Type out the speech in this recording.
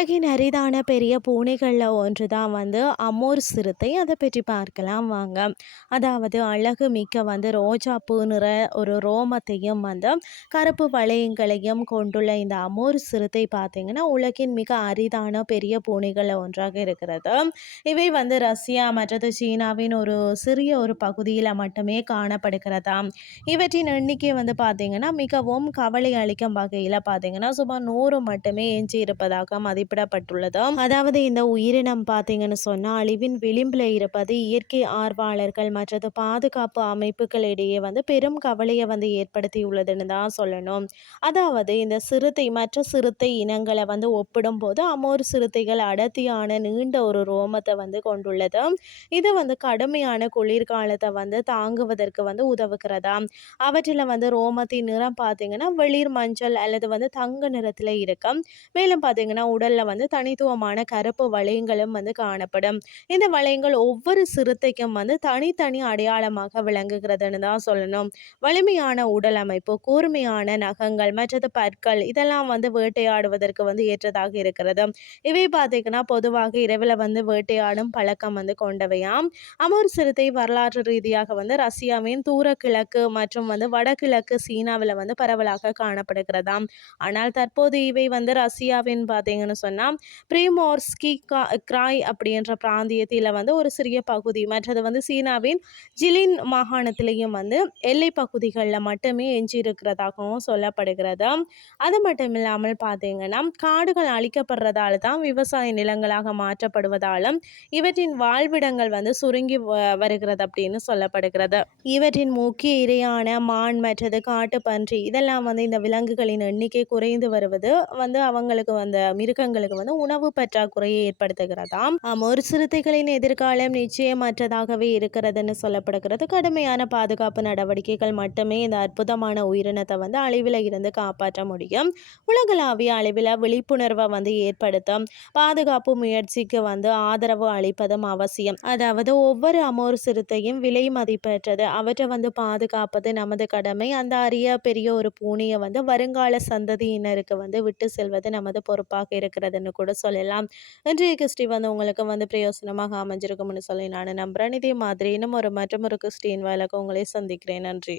உலகின் அரிதான பெரிய பூனைகளில் ஒன்று தான் வந்து அமோர் சிறுத்தை. அதை பற்றி பார்க்கலாம் வாங்க. அதாவது அழகு மிக்க வந்து ரோஜா பூ நிற ஒரு ரோமத்தையும் வந்து கருப்பு வளையங்களையும் கொண்டுள்ள இந்த அமோர் சிறுத்தை பார்த்தீங்கன்னா உலகின் மிக அரிதான பெரிய பூனைகளில் ஒன்றாக இருக்கிறது. இவை வந்து ரஷ்யா மற்றது சீனாவின் ஒரு சிறிய ஒரு பகுதியில் மட்டுமே காணப்படுகிறதாம் இவற்றின் எண்ணிக்கை வந்து பார்த்தீங்கன்னா மிகவும் கவலை அளிக்கும் வகையில் பார்த்தீங்கன்னா சுமார் நூறு மட்டுமே எஞ்சி இருப்பதாக மதிப்பு மதிப்பிடப்பட்டுள்ளது அதாவது இந்த உயிரினம் பார்த்தீங்கன்னு சொன்னால் அழிவின் விளிம்பில் இருப்பது இயற்கை ஆர்வலர்கள் மற்றது பாதுகாப்பு அமைப்புகளிடையே வந்து பெரும் கவலையை வந்து ஏற்படுத்தியுள்ளதுன்னு தான் சொல்லணும். அதாவது இந்த சிறுத்தை மற்ற சிறுத்தை இனங்களை வந்து ஒப்பிடும்போது அமோர் சிறுத்தைகள் அடர்த்தியான நீண்ட ஒரு ரோமத்தை வந்து கொண்டுள்ளது இது வந்து கடுமையான குளிர்காலத்தை வந்து தாங்குவதற்கு வந்து உதவுகிறதா அவற்றில் வந்து ரோமத்தின் நிறம் பார்த்தீங்கன்னா வெளிர் மஞ்சள் அல்லது வந்து தங்க நிறத்தில் இருக்கும். மேலும் பார்த்தீங்கன்னா உடலில் வந்து தனித்துவமான கருப்பு வளையங்களும் வந்து காணப்படும். இந்த வளையங்கள் ஒவ்வொரு சிறுத்தைக்கும் வந்து தனித்தனி அடையாளமாக விளங்குகிறதுன்னு தான் சொல்லணும். வலிமையான உடல் அமைப்பு கூர்மையான நகங்கள் மற்றது பற்கள் இதெல்லாம் வந்து வேட்டையாடுவதற்கு வந்து ஏற்றதாக இருக்கிறது. இவை பார்த்தீங்கன்னா பொதுவாக இரவில் வந்து வேட்டையாடும் பழக்கம் வந்து கொண்டவையாம். அமர் சிறுத்தை வரலாற்று ரீதியாக வந்து ரஷ்யாவின் தூர கிழக்கு மற்றும் வந்து வடகிழக்கு சீனாவில் வந்து பரவலாக காணப்படுகிறதாம். ஆனால் தற்போது இவை வந்து ரஷ்யாவின் பார்த்தீங்கன்னு சொன்னால் ப்ரீமோர்ஸ்கி கிராய் அப்படின்ற பிராந்தியத்தில் வந்து ஒரு சிறிய பகுதி மற்றது வந்து சீனாவின் ஜிலின் மாகாணத்திலையும் வந்து எல்லை பகுதிகளில் மட்டுமே எஞ்சி இருக்கிறதாகவும் சொல்லப்படுகிறது. அது மட்டும் இல்லாமல் பார்த்தீங்கன்னா காடுகள் அழிக்கப்படுறதால தான் விவசாய நிலங்களாக மாற்றப்படுவதாலும் இவற்றின் வாழ்விடங்கள் வந்து சுருங்கி வருகிறது அப்படின்னு சொல்லப்படுகிறது. இவற்றின் முக்கிய இரையான மான் மற்றது காட்டுப்பன்றி இதெல்லாம் வந்து இந்த விலங்குகளின் எண்ணிக்கை குறைந்து வருவது வந்து அவங்களுக்கு அந்த மிருகங்களுக்கு வந்து உணவு பற்றாக்குறையை ஏற்படுத்துகிறதாம். ஒரு சிறுத்தைகளின் எதிர்காலம் நிச்சயமற்றதாகவே இருக்கிறதுன்னு சொல்லப்படுகிறது. கடுமையான பாதுகாப்பு நடவடிக்கைகள் மட்டுமே இந்த அற்புதமான உயிரினத்தை வந்து அழிவில் இருந்து காப்பாற்ற முடியும். உலகளாவிய அளவில் விழிப்புணர்வை வந்து ஏற்படுத்தும். பாதுகாப்பு முயற்சிக்கு வந்து ஆதரவு அளிப்பதும் அவசியம். அதாவது ஒவ்வொரு அமோர் சிறுத்தையும் விலை மதிப்பற்றது. அவற்றை வந்து பாதுகாப்பது நமது கடமை. அந்த அரிய பெரிய ஒரு பூனையை வந்து வருங்கால சந்ததியினருக்கு வந்து விட்டு செல்வது நமது பொறுப்பாக இருக்கிறது. இருக்கிறதுன்னு கூட சொல்லலாம். இன்றைய கிறிஸ்டி வந்து உங்களுக்கு வந்து பிரயோசனமாக அமைஞ்சிருக்கும்னு சொல்லி நான் நம்புகிறேன் இதே மாதிரி இன்னும் ஒரு மற்றும் ஒரு கிறிஸ்டின் வேலைக்கு உங்களை சந்திக்கிறேன். நன்றி.